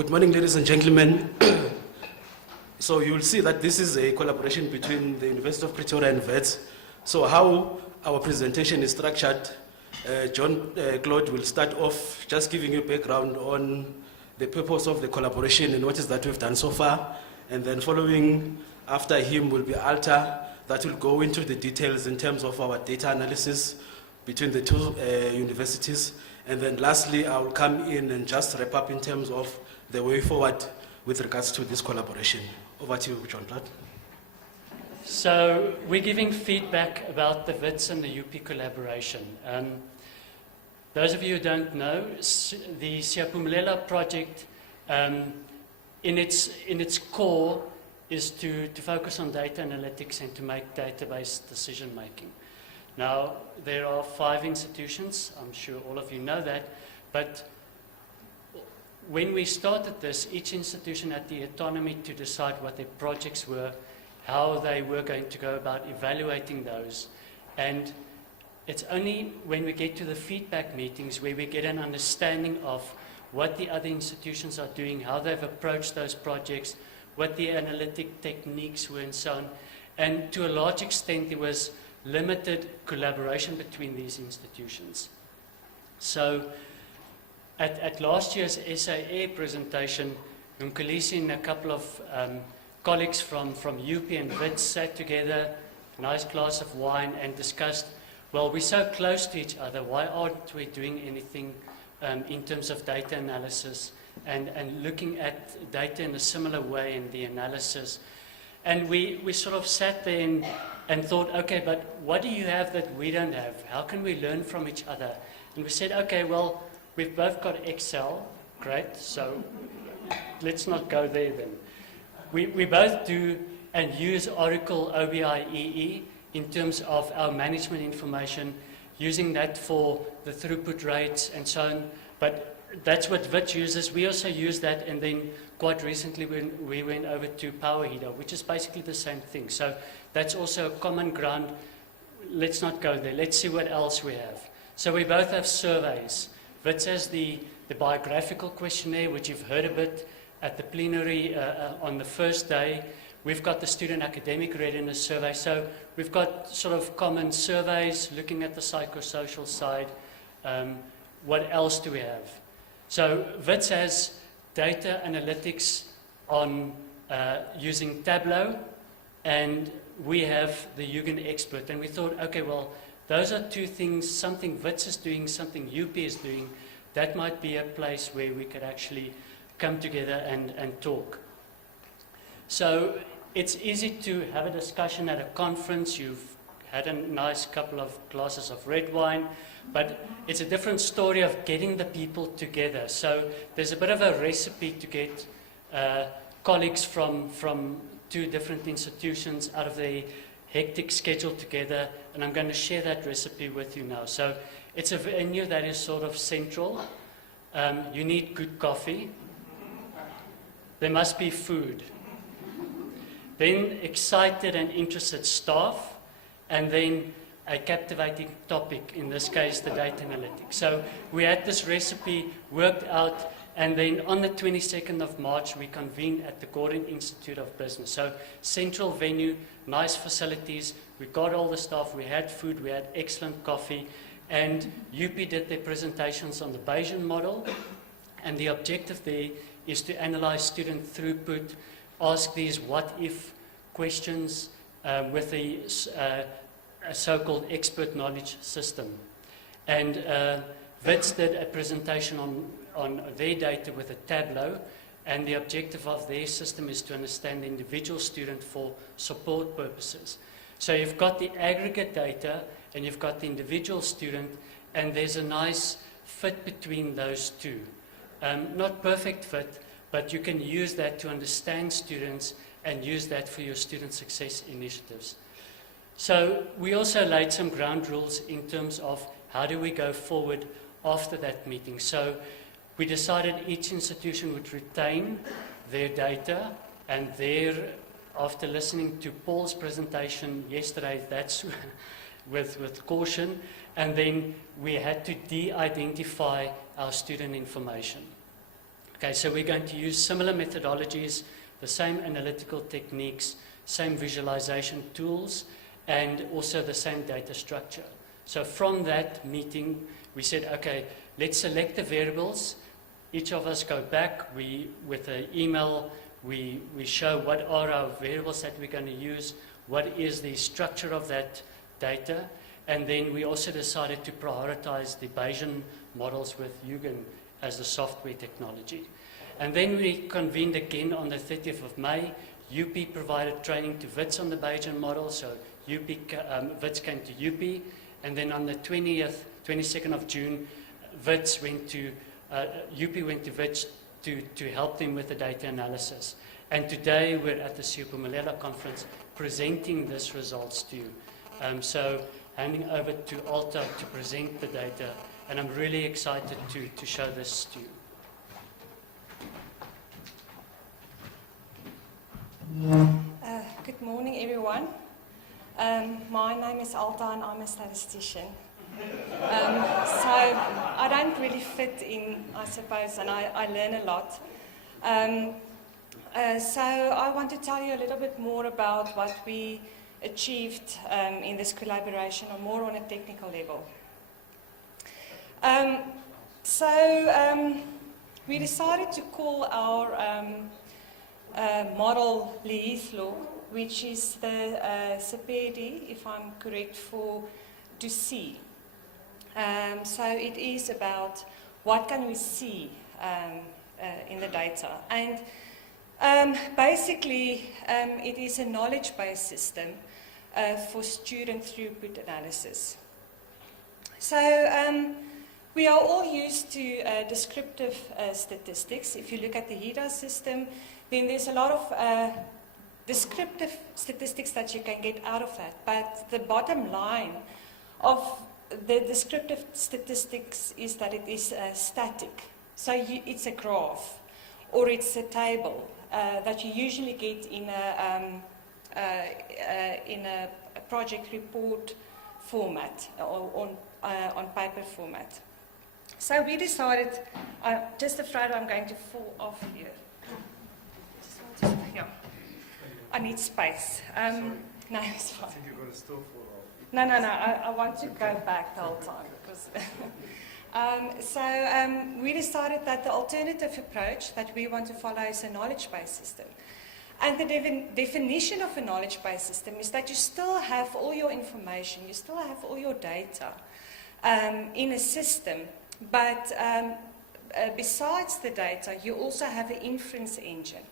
Good morning, ladies and gentlemen. So you will see that this is a collaboration between the University of Pretoria and WITS. So how our presentation is structured, John Claude will start off just giving you background on the purpose of the collaboration and what is that we've done so far. And then following after him will be Alta, that will go into the details in terms of our data analysis between the two universities. And then lastly, I will come in and just wrap up in terms of the way forward with regards to this collaboration. Over to you, John Claude. So we're giving feedback about the WITS and the UP collaboration. Those of you who don't know, the Siyaphumelela project in its core is to focus on data analytics and to make data-based decision making. Now, there are 5 institutions, I'm sure all of you know that, but when we started this, each institution had the autonomy to decide what their projects were, how they were going to go about evaluating those. And it's only when we get to the feedback meetings where we get an understanding of what the other institutions are doing, how they've approached those projects, what the analytic techniques were and so on. And to a large extent, there was limited collaboration between these institutions. So at last year's SAA presentation, Mkhulisi and a couple of colleagues from UP and WITS sat together, a nice glass of wine, and discussed, well, we're so close to each other, why aren't we doing anything in terms of data analysis and looking at data in a similar way in the analysis? And we sort of sat there and thought, okay, but what do you have that we don't have? How can we learn from each other? And we said, okay, well, we've both got Excel, great, so let's not go there then. We both do and use Oracle OBI-EE in terms of our management information, using that for the throughput rates and so on. But that's what WITS uses. We also use that, and then quite recently we went over to PowerHeater, which is basically the same thing. So that's also a common ground. Let's not go there. Let's see what else we have. So we both have surveys. WITS has the biographical questionnaire, which you've heard a bit at the plenary on the first day. We've got the student academic readiness survey. So we've got sort of common surveys looking at the psychosocial side. What else do we have? So WITS has data analytics on using Tableau, and we have the Hugen Expert. And we thought, okay, well, those are 2 things, something WITS is doing, something UP is doing. That might be a place where we could actually come together and talk. So it's easy to have a discussion at a conference. You've had a nice couple of glasses of red wine, but it's a different story of getting the people together. So there's a bit of a recipe to get colleagues from 2 different institutions out of the hectic schedule together, and I'm going to share that recipe with you now. So it's a venue that is sort of central. You need good coffee. There must be food. Then excited and interested staff, and then a captivating topic, in this case the data analytics. So we had this recipe worked out, and then on the 22nd of March we convened at the Gordon Institute of Business. So central venue, nice facilities, we got all the staff, we had food, we had excellent coffee, and UP did their presentations on the Bayesian model, and the objective there is to analyze student throughput, ask these what-if questions with a so-called expert knowledge system. And WITS did a presentation on their data with a Tableau, and the objective of their system is to understand the individual student for support purposes. So you've got the aggregate data and you've got the individual student, and there's a nice fit between those 2. Not perfect fit, but you can use that to understand students and use that for your student success initiatives. So we also laid some ground rules in terms of how do we go forward after that meeting. So we decided each institution would retain their data, and after listening to Paul's presentation yesterday, that's with caution, and then we had to de-identify our student information. Okay, so we're going to use similar methodologies, the same analytical techniques, same visualization tools, and also the same data structure. So from that meeting, we said, okay, let's select the variables. Each of us go back. With an email, we show what are our variables that we're going to use, what is the structure of that data, and then we also decided to prioritize the Bayesian models with Huygens as the software technology. And then we convened again on the 30th of May. UP provided training to WITS on the Bayesian model, so WITS came to UP, and then on the 22nd of June, UP went to WITS to help them with the data analysis. And today we're at the Siphumelele conference presenting these results to you. So handing over to Alta to present the data, and I'm really excited to show this to you. Good morning, everyone. My name is Alta, and I'm a statistician. So I don't really fit in, I suppose, and I learn a lot. So I want to tell you a little bit more about what we achieved in this collaboration, or more on a technical level. We decided to call our model Leith-Law, which is the Sepedi, if I'm correct, to see. So it is about what can we see in the data. And basically, it is a knowledge-based system for student throughput analysis. So we are all used to descriptive statistics. If you look at the HEDA system, then there's a lot of descriptive statistics that you can get out of that. But the bottom line of the descriptive statistics is that it is static. So it's a graph, or it's a table that you usually get in a project report format, or on paper format. So we decided, I'm just afraid I'm going to fall off here. Yeah. I need space. No, it's fine. I think you're going to still fall off. No, I want to go back the whole time. We decided that the alternative approach that we want to follow is a knowledge-based system. And the definition of a knowledge-based system is that you still have all your information, you still have all your data in a system, but besides the data, you also have an inference engine.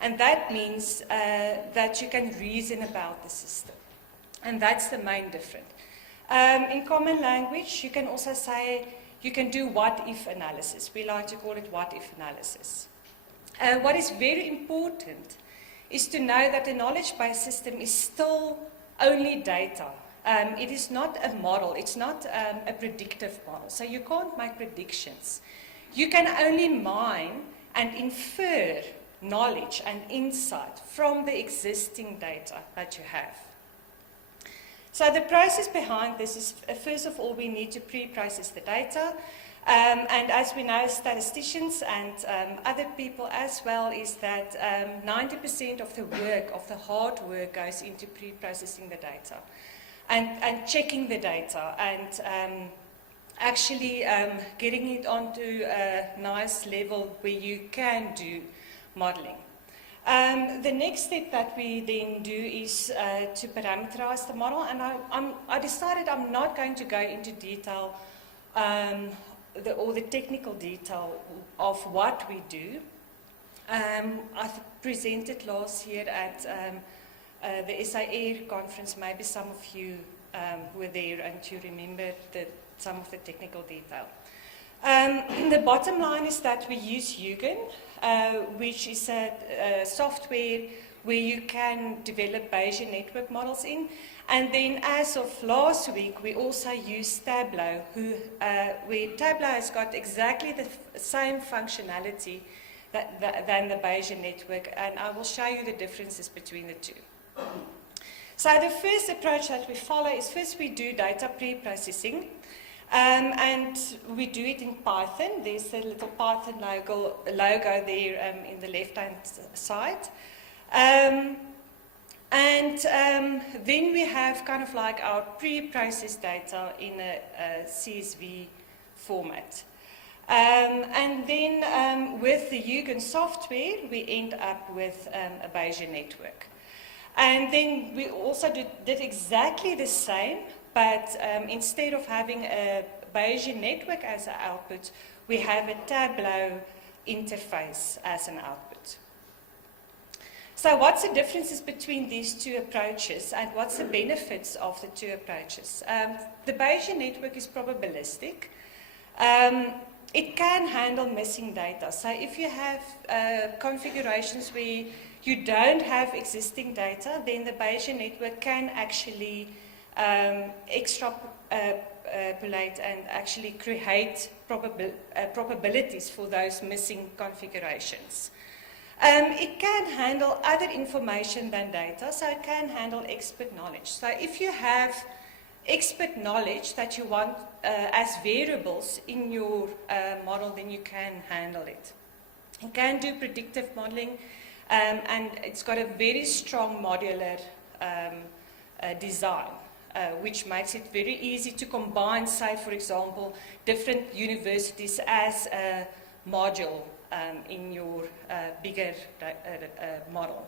And that means that you can reason about the system. And that's the main difference. In common language, you can also say, you can do what-if analysis. We like to call it what-if analysis. What is very important is to know that the knowledge-based system is still only data. It is not a model. It's not a predictive model. So you can't make predictions. You can only mine and infer knowledge and insight from the existing data that you have. So the process behind this is, first of all, we need to pre-process the data. And as we know, statisticians and other people as well, is that 90% of the work, of the hard work, goes into pre-processing the data and checking the data and actually getting it onto a nice level where you can do modeling. The next step that we then do is to parameterize the model, and I decided I'm not going to go into detail or the technical detail of what we do. I presented last year at the SAR conference. Maybe some of you were there and you remember some of the technical detail. The bottom line is that we use Huygens, which is a software where you can develop Bayesian network models in. And then as of last week, we also use Tableau, where Tableau has got exactly the same functionality than the Bayesian network. And I will show you the differences between the two. So the first approach that we follow is, first we do data pre-processing. And we do it in Python. There's a little Python logo there in the left-hand side. Then we have kind of like our pre-processed data in a CSV format. And then with the Huygens software, we end up with a Bayesian network. And then we also did exactly the same, but instead of having a Bayesian network as an output, we have a Tableau interface as an output. So what's the differences between these two approaches, and what's the benefits of the two approaches? The Bayesian network is probabilistic. It can handle missing data. So if you have configurations where you don't have existing data, then the Bayesian network can actually extrapolate and actually create probabilities for those missing configurations. It can handle other information than data, so it can handle expert knowledge. So if you have expert knowledge that you want as variables in your model, then you can handle it. It can do predictive modeling, and it's got a very strong modular design, which makes it very easy to combine, say, for example, different universities as a module in your bigger model.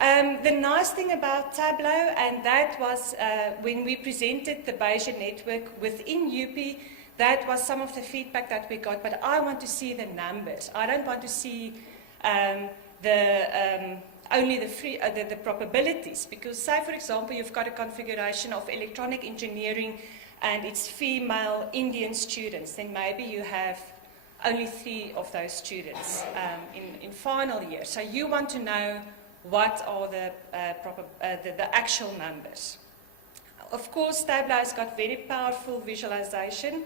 The nice thing about Tableau, and that was when we presented the Bayesian network within UP, that was some of the feedback that we got, but I want to see the numbers. I don't want to see only the probabilities, because say, for example, you've got a configuration of electronic engineering and it's female Indian students, then maybe you have only 3 of those students in final year. So you want to know what are the actual numbers. Of course, Tableau has got very powerful visualization,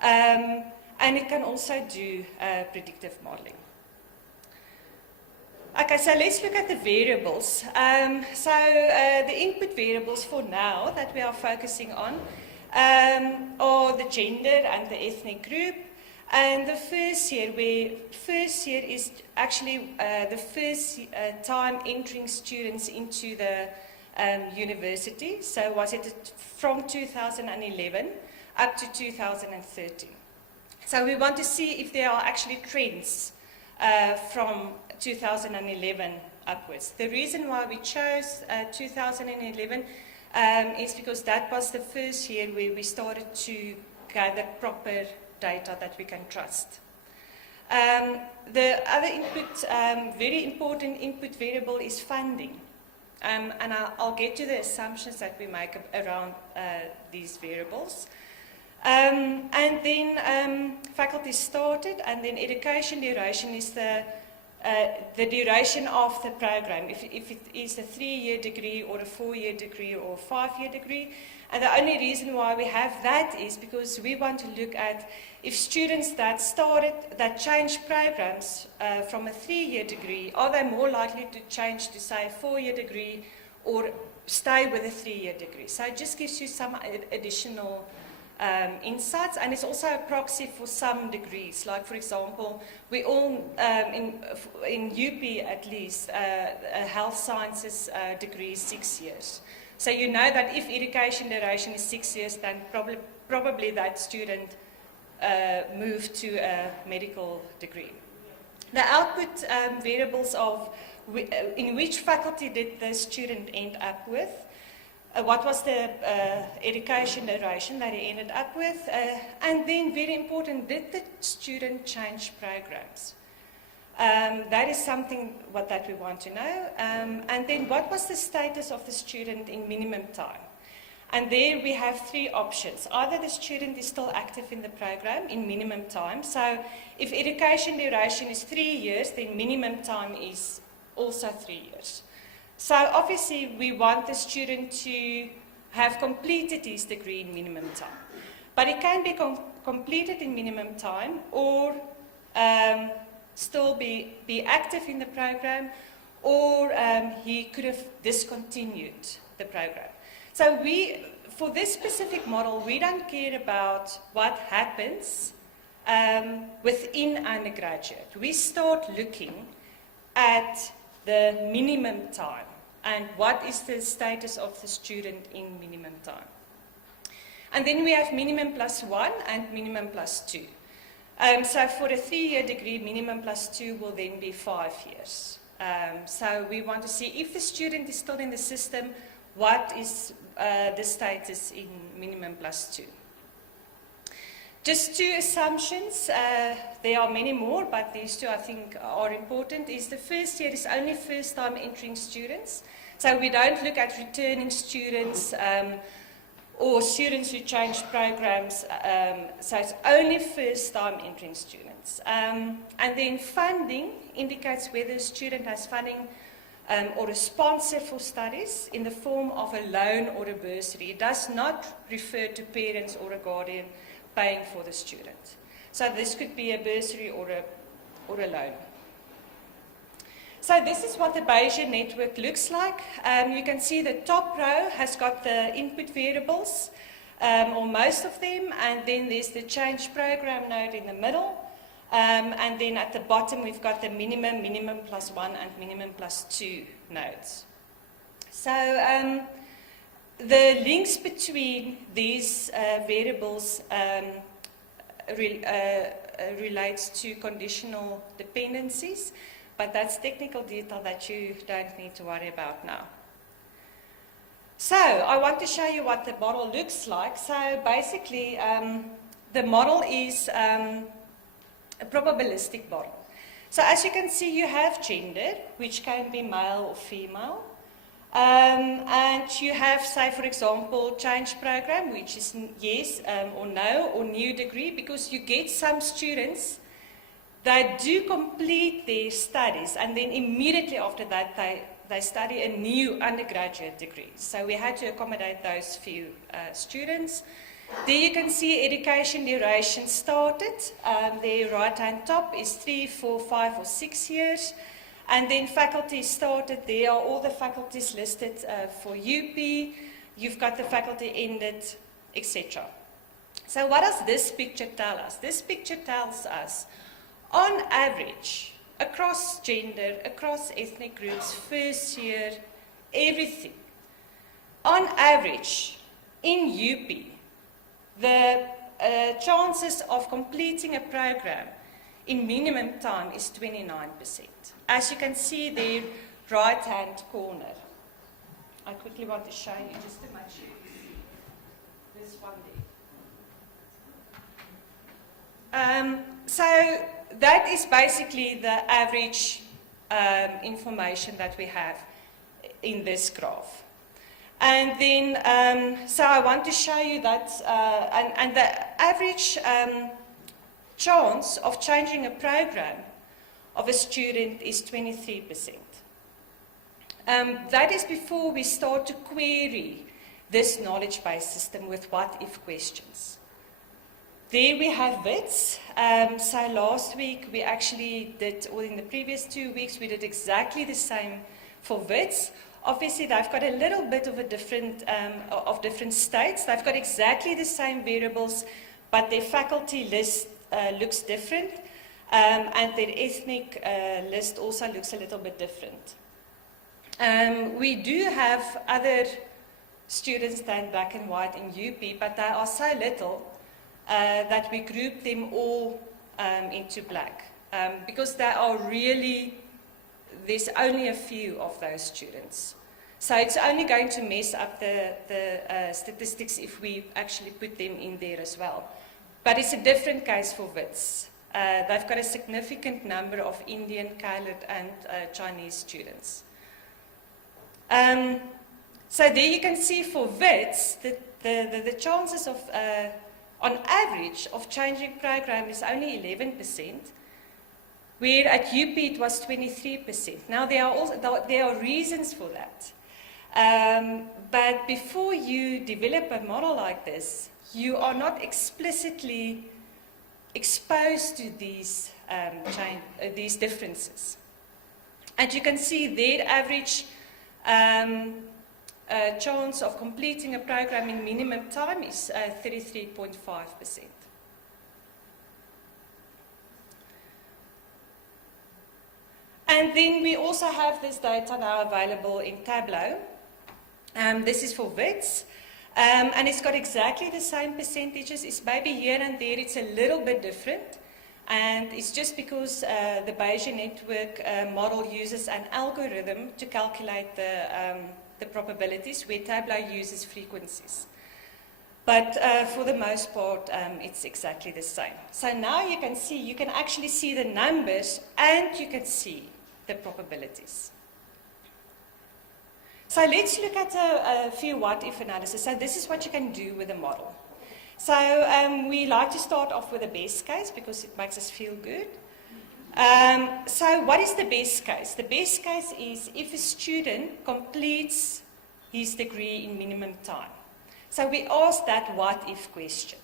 and it can also do predictive modeling. Okay, so let's look at the variables. The input variables for now that we are focusing on are the gender and the ethnic group. And the first year is actually the first time entering students into the university. So was it from 2011 up to 2013. So we want to see if there are actually trends from 2011 upwards. The reason why we chose 2011 is because that was the first year where we started to gather proper data that we can trust. The other input, very important input variable is funding. And I'll get to the assumptions that we make around these variables. And then faculty started, and then education duration is the duration of the program, if it is a 3-year degree or a 4-year degree or a 5-year degree. And the only reason why we have that is because we want to look at if students that change programs from a 3-year degree, are they more likely to change to, say, a 4-year degree or stay with a 3-year degree. So it just gives you some additional insights, and it's also a proxy for some degrees. Like, for example, we all, in UP at least, a health sciences degree is 6 years. So you know that if education duration is 6 years, then probably that student moved to a medical degree. The output variables of in which faculty did the student end up with, what was the education duration that he ended up with, and then very important, did the student change programs? That is something that we want to know. And then what was the status of the student in minimum time? And there we have 3 options. Either the student is still active in the program in minimum time. So if education duration is 3 years, then minimum time is also 3 years. So obviously we want the student to have completed his degree in minimum time. But it can be completed in minimum time, or still be active in the program, or he could have discontinued the program. So we, for this specific model, we don't care about what happens within undergraduate. We start looking at the minimum time and what is the status of the student in minimum time. And then we have minimum +1 and minimum +2. So for a 3-year degree, minimum +2 will then be 5 years. So we want to see if the student is still in the system, what is the status in minimum +2. Just 2 assumptions, there are many more, but these 2 I think are important, is the first year is only first time entering students. So we don't look at returning students or students who change programs, so it's only first time entering students. And then funding indicates whether a student has funding or a sponsor for studies in the form of a loan or a bursary. It does not refer to parents or a guardian paying for the student. So this could be a bursary or a loan. So this is what the Bayesian network looks like. You can see the top row has got the input variables, or most of them, and then there's the change program node in the middle. And then at the bottom we've got the minimum, minimum +1 and minimum +2 nodes. So the links between these variables relates to conditional dependencies, but that's technical detail that you don't need to worry about now. So I want to show you what the model looks like. So basically the model is a probabilistic model. So as you can see, you have gender, which can be male or female. And you have, say, for example, change program, which is yes or no, or new degree, because you get some students that do complete their studies, and then immediately after that, they study a new undergraduate degree. So we had to accommodate those few students. There you can see education duration started. The right-hand top is 3, 4, 5, or 6 years. And then faculty started. There are all the faculties listed for UP. You've got the faculty ended, etc. So what does this picture tell us? This picture tells us, on average, across gender, across ethnic groups, first year, everything, on average, in UP, the chances of completing a program in minimum time is 29%. As you can see there, right-hand corner. I quickly want to show you just to make sure you see this one there. So that is basically the average information that we have in this graph. And then, so I want to show you that, and the average chance of changing a program of a student is 23%. That is before we start to query this knowledge-based system with what-if questions. There we have WITS. So last week we actually did, or in the previous 2 weeks, we did exactly the same for WITS. Obviously, they've got a little bit of a different, of different states. They've got exactly the same variables, but their faculty list looks different, and their ethnic list also looks a little bit different. We do have other students than black and white in UP, but they are so little that we group them all into black, because they are really, there's only a few of those students. So it's only going to mess up the statistics if we actually put them in there as well. But it's a different case for WITS. They've got a significant number of Indian, colored, and Chinese students. So there you can see for WITS, the chances of, on average, of changing program is only 11%. Where at UP it was 23%. Now there are reasons for that. But before you develop a model like this, you are not explicitly exposed to these differences. And you can see their average chance of completing a program in minimum time is 33.5%. And then we also have this data now available in Tableau. This is for WITS. And it's got exactly the same percentages. It's maybe here and there it's a little bit different. And it's just because the Bayesian network model uses an algorithm to calculate the probabilities, where Tableau uses frequencies. But for the most part, it's exactly the same. So now you can actually see the numbers and you can see the probabilities. So let's look at a few what-if analysis. So this is what you can do with a model. So we like to start off with the best case because it makes us feel good. So what is the best case? The best case is if a student completes his degree in minimum time. So we ask that what-if question.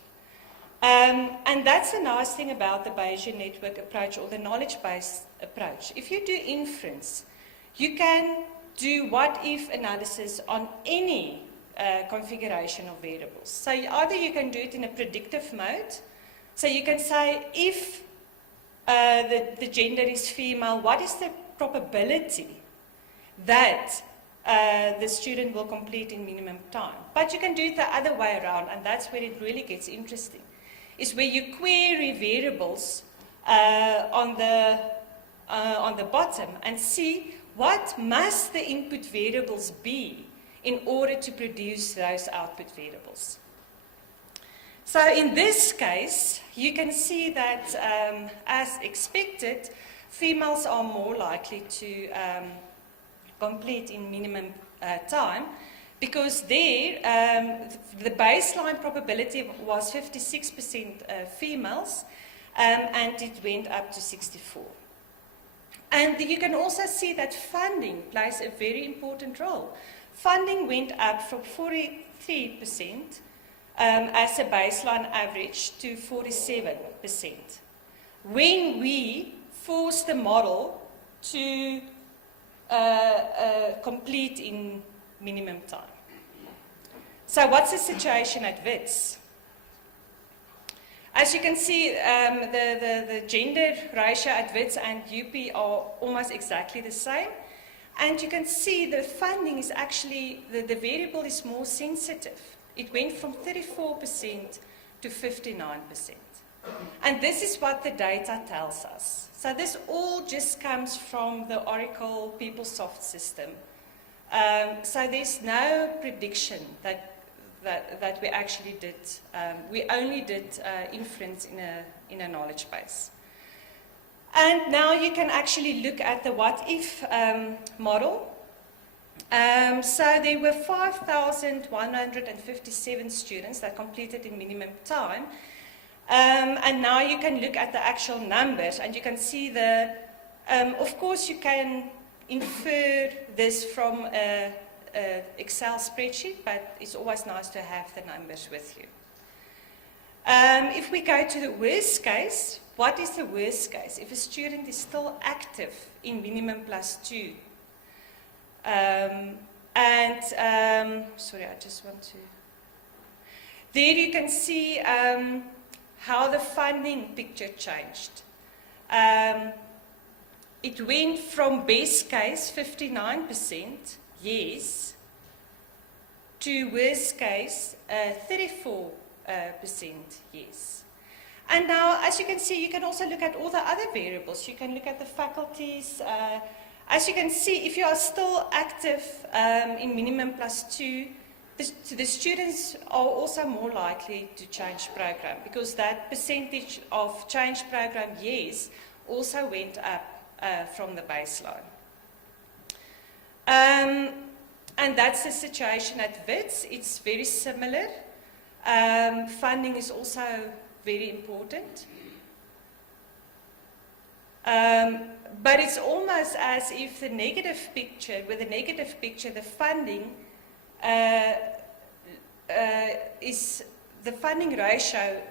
And that's the nice thing about the Bayesian network approach or the knowledge-based approach. If you do inference, you can do what-if analysis on any configuration of variables. So either you can do it in a predictive mode, so you can say if the gender is female, what is the probability that the student will complete in minimum time? But you can do it the other way around, and that's where it really gets interesting, is where you query variables on the bottom and see what must the input variables be in order to produce those output variables. So in this case, you can see that as expected, females are more likely to complete in minimum time, because there the baseline probability was 56% females, and it went up to 64%. And you can also see that funding plays a very important role. Funding went up from 43% as a baseline average to 47% when we force the model to complete in minimum time. So what's the situation at WITS? As you can see, the gender ratio at WITS and UP are almost exactly the same. And you can see the funding is actually, the variable is more sensitive. It went from 34% to 59%. And this is what the data tells us. So this all just comes from the Oracle PeopleSoft system. So there's no prediction that we actually did. We only did inference in a knowledge base. And now you can actually look at the what-if model. So there were 5,157 students that completed in minimum time. And now you can look at the actual numbers and you can see of course you can infer this from an Excel spreadsheet, but it's always nice to have the numbers with you. If we go to the worst case, what is the worst case? If a student is still active in minimum +2. Sorry, I just want to... There you can see how the funding picture changed. It went from best case, 59%, yes, to worst case, 34%, yes. And now, as you can see, you can also look at all the other variables. You can look at the faculties. As you can see, if you are still active in minimum +2, the students are also more likely to change program, because that percentage of change program yes also went up from the baseline. And that's the situation at WITS. It's very similar. Funding is also very important. But it's almost as if the negative picture, with the negative picture, the funding is the funding ratio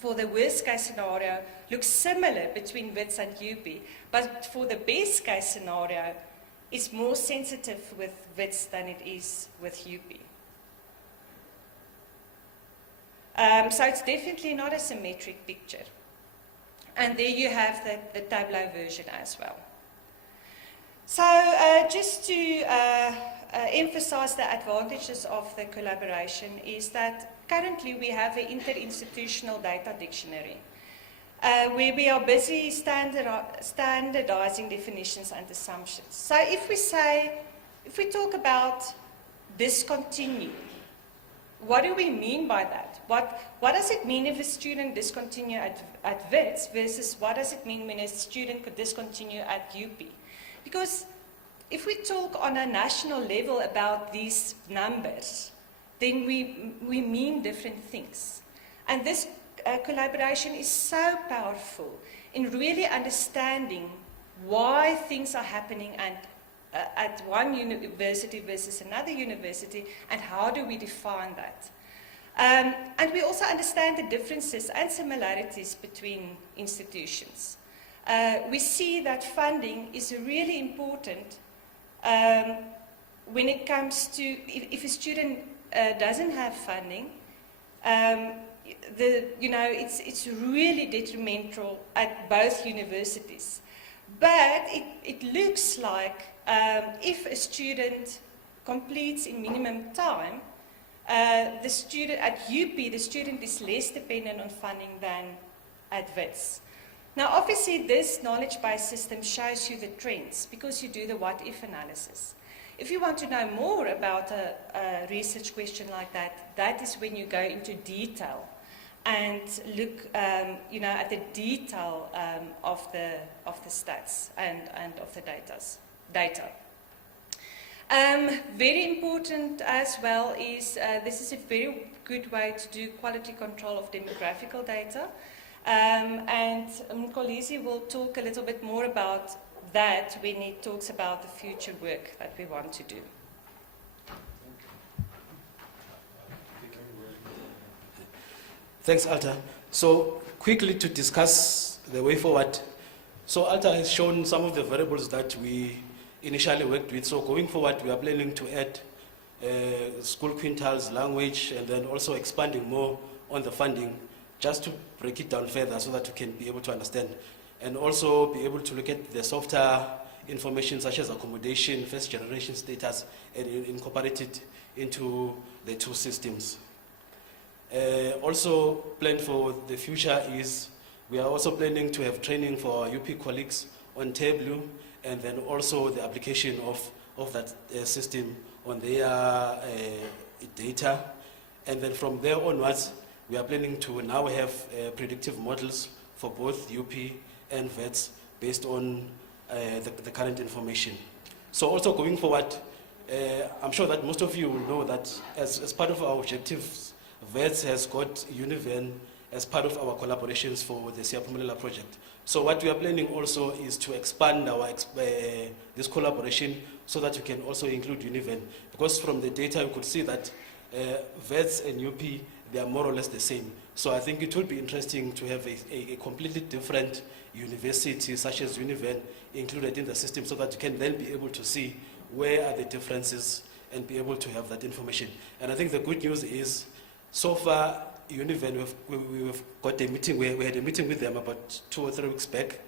for the worst case scenario looks similar between WITS and UP, but for the best case scenario, is more sensitive with WITS than it is with UP. So it's definitely not a symmetric picture. And there you have the Tableau version as well. So just to emphasize the advantages of the collaboration is that currently we have an interinstitutional data dictionary where we are busy standardizing definitions and assumptions. So if we talk about discontinue, what do we mean by that? What does it mean if a student discontinue at WITS versus what does it mean when a student could discontinue at UP? Because if we talk on a national level about these numbers, then we mean different things. And this collaboration is so powerful in really understanding why things are happening at one university versus another university, and how do we define that. And we also understand the differences and similarities between institutions. We see that funding is really important when it comes to, if a student doesn't have funding, it's really detrimental at both universities. But it looks like if a student completes in minimum time, the student at UP, the student is less dependent on funding than at WITS. Now, obviously, this knowledge-based system shows you the trends because you do the what-if analysis. If you want to know more about a research question like that, that is when you go into detail and look, at the detail of the stats and of the data. Very important as well is this is a very good way to do quality control of demographical data. And Mkolisi will talk a little bit more about that when he talks about the future work that we want to do. Thanks, Alta. So quickly to discuss the way forward. So Alta has shown some of the variables that we initially worked with. So going forward, we are planning to add school quintals, language, and then also expanding more on the funding, just to break it down further so that we can be able to understand. And also be able to look at the softer information such as accommodation, first generation status, and incorporate it into the two systems. Also planned for the future is we are also planning to have training for our UP colleagues on Tableau, and then also the application of that system on their data. And then from there onwards, we are planning to now have predictive models for both UP and WITS based on the current information. So also going forward, I'm sure that most of you will know that as part of our objectives, WITS has got Univen as part of our collaborations for the Siyaphumelela project. So what we are planning also is to expand our this collaboration so that we can also include Univen. Because from the data you could see that WITS and UP, they are more or less the same. So I think it will be interesting to have a completely different university such as Univen included in the system so that you can then be able to see where are the differences and be able to have that information. And I think the good news is, so far, Univen, we've got a meeting, we had a meeting with them about 2 or 3 weeks back.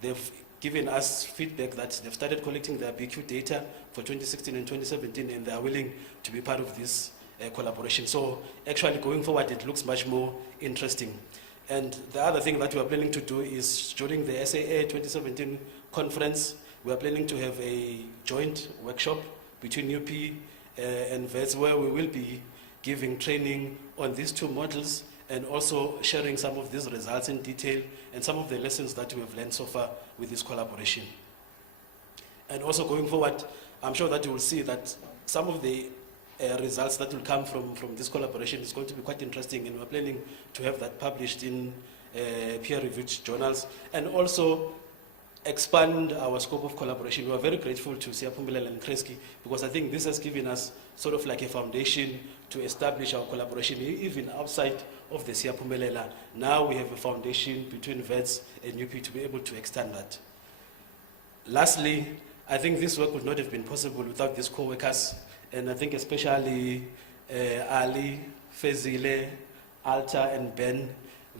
They've given us feedback that they've started collecting their BQ data for 2016 and 2017, and they are willing to be part of this collaboration. So actually going forward, it looks much more interesting. And the other thing that we are planning to do is during the SAA 2017 conference, we are planning to have a joint workshop between UP and WITS where we will be giving training on these two models and also sharing some of these results in detail and some of the lessons that we have learned so far with this collaboration. And also going forward, I'm sure that you will see that some of the results that will come from this collaboration is going to be quite interesting, and we're planning to have that published in peer-reviewed journals and also expand our scope of collaboration. We are very grateful to Siyaphumelela and Kreski because I think this has given us sort of like a foundation to establish our collaboration even outside of the Siyaphumelela. Now we have a foundation between WITS and UP to be able to extend that. Lastly, I think this work would not have been possible without these co-workers, and I think especially Ali, Fezile, Alta, and Ben.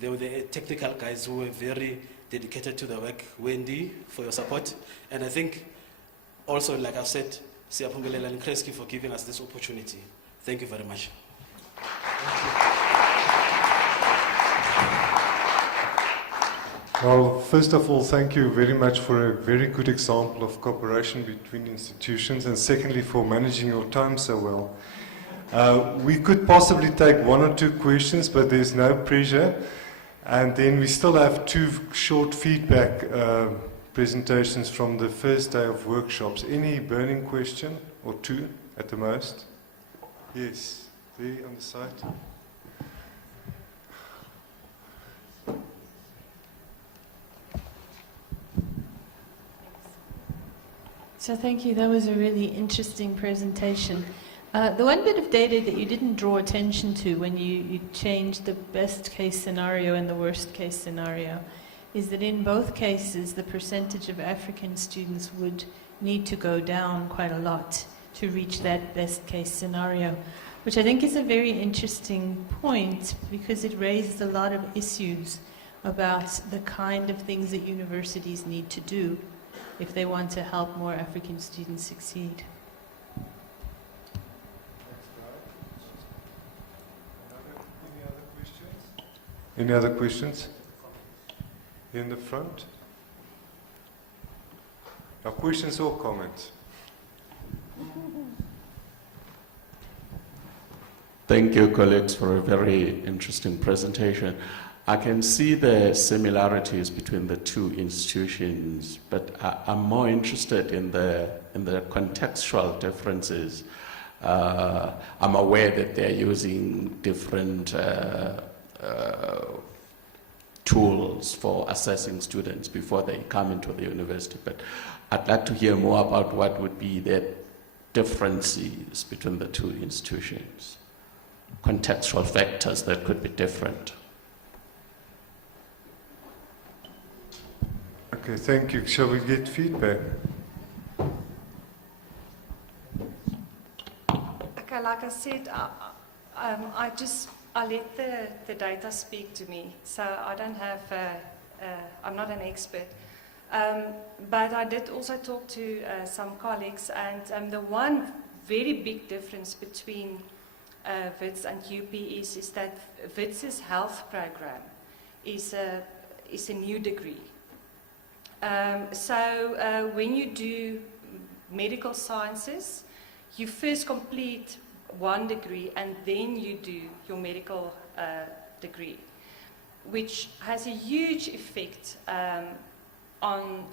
They were the technical guys who were very dedicated to the work. Wendy, for your support. And I think also, like I've said, Siyaphumelela and Kreski for giving us this opportunity. Thank you very much. Well, first of all, thank you very much for a very good example of cooperation between institutions, and secondly, for managing your time so well. We could possibly take one or two questions, but there's no pressure. And then we still have two short feedback presentations from the first day of workshops. Any burning question, or two at the most? Yes, there on the side. So thank you. That was a really interesting presentation. The one bit of data that you didn't draw attention to when you changed the best case scenario and the worst case scenario is that in both cases the percentage of African students would need to go down quite a lot to reach that best case scenario, which I think is a very interesting point because it raises a lot of issues about the kind of things that universities need to do if they want to help more African students succeed. Any other questions? In the front? Now, questions or comments? Thank you, colleagues, for a very interesting presentation. I can see the similarities between the two institutions, but I'm more interested in the contextual differences. I'm aware that they're using different tools for assessing students before they come into the university, but I'd like to hear more about what would be the differences between the two institutions, contextual factors that could be different. Okay, thank you. Shall we get feedback? Okay, like I said, I let the data speak to me, so I don't have, I'm not an expert. But I did also talk to some colleagues, and the one very big difference between WITS and UP is that WITS's health program is a new degree. So when you do medical sciences, you first complete one degree and then you do your medical degree, which has a huge effect on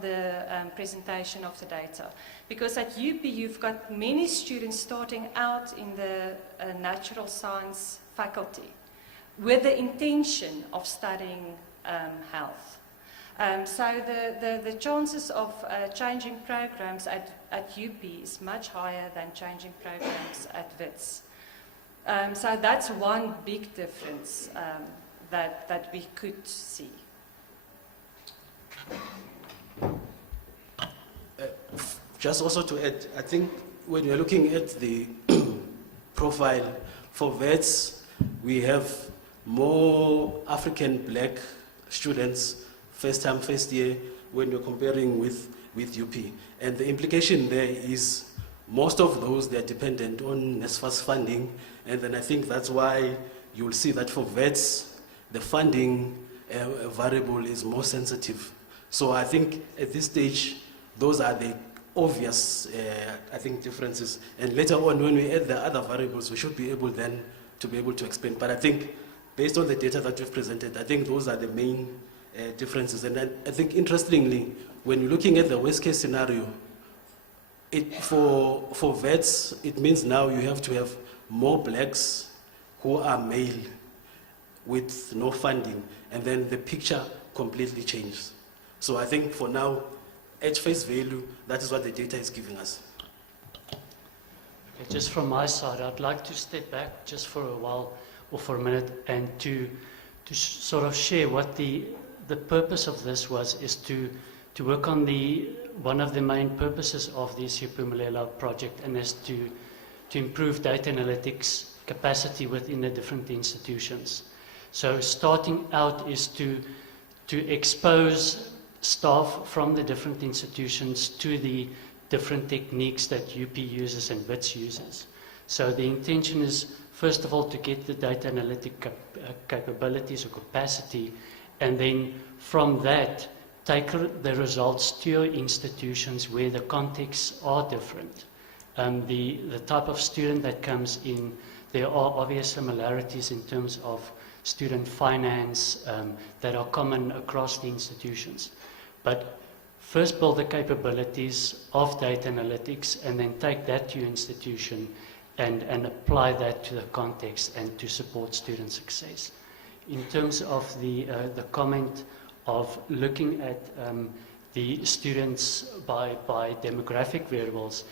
the presentation of the data. Because at UP you've got many students starting out in the natural science faculty with the intention of studying health. So the chances of changing programs at UP is much higher than changing programs at WITS. So that's one big difference that we could see. Just also to add, I think when you're looking at the profile for VETS, we have more African black students first time, first year, when you're comparing with UP. And the implication there is most of those, they're dependent on NSFAS funding, and then I think that's why you'll see that for VETS, the funding variable is more sensitive. So I think at this stage, those are the obvious, I think, differences. And later on, when we add the other variables, we should be able then to be able to explain. But I think, based on the data that we've presented, I think those are the main differences. And I think, interestingly, when you're looking at the worst case scenario, for VETS, it means now you have to have more blacks who are male with no funding, and then the picture completely changes. So I think for now, at face value, that is what the data is giving us. Okay, just from my side, I'd like to step back just for a while, or for a minute, and to sort of share what the purpose of this was, is to to work on one of the main purposes of the Siphumelelo project, and is to improve data analytics capacity within the different institutions. So starting out is to expose staff from the different institutions to the different techniques that UP uses and WITS uses. So the intention is, first of all, to get the data analytic capabilities or capacity, and then from that, take the results to your institutions where the contexts are different. The type of student that comes in, there are obvious similarities in terms of student finance that are common across the institutions. But first build the capabilities of data analytics, and then take that to your institution and apply that to the context and to support student success. In terms of the comment of looking at the students by demographic variables,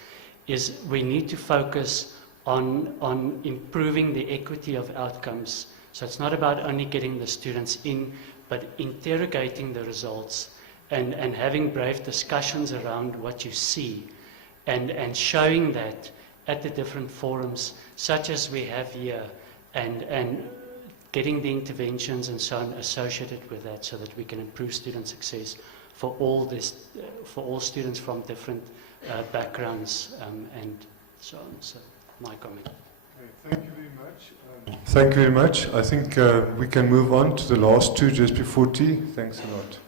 is we need to focus on improving the equity of outcomes. So it's not about only getting the students in, but interrogating the results and having brave discussions around what you see, and showing that at the different forums, such as we have here, and getting the interventions and so on associated with that, so that we can improve student success for all students from different backgrounds and so on. So my comment. Thank you very much. Thank you very much. I think we can move on to the last two just before tea. Thanks a lot.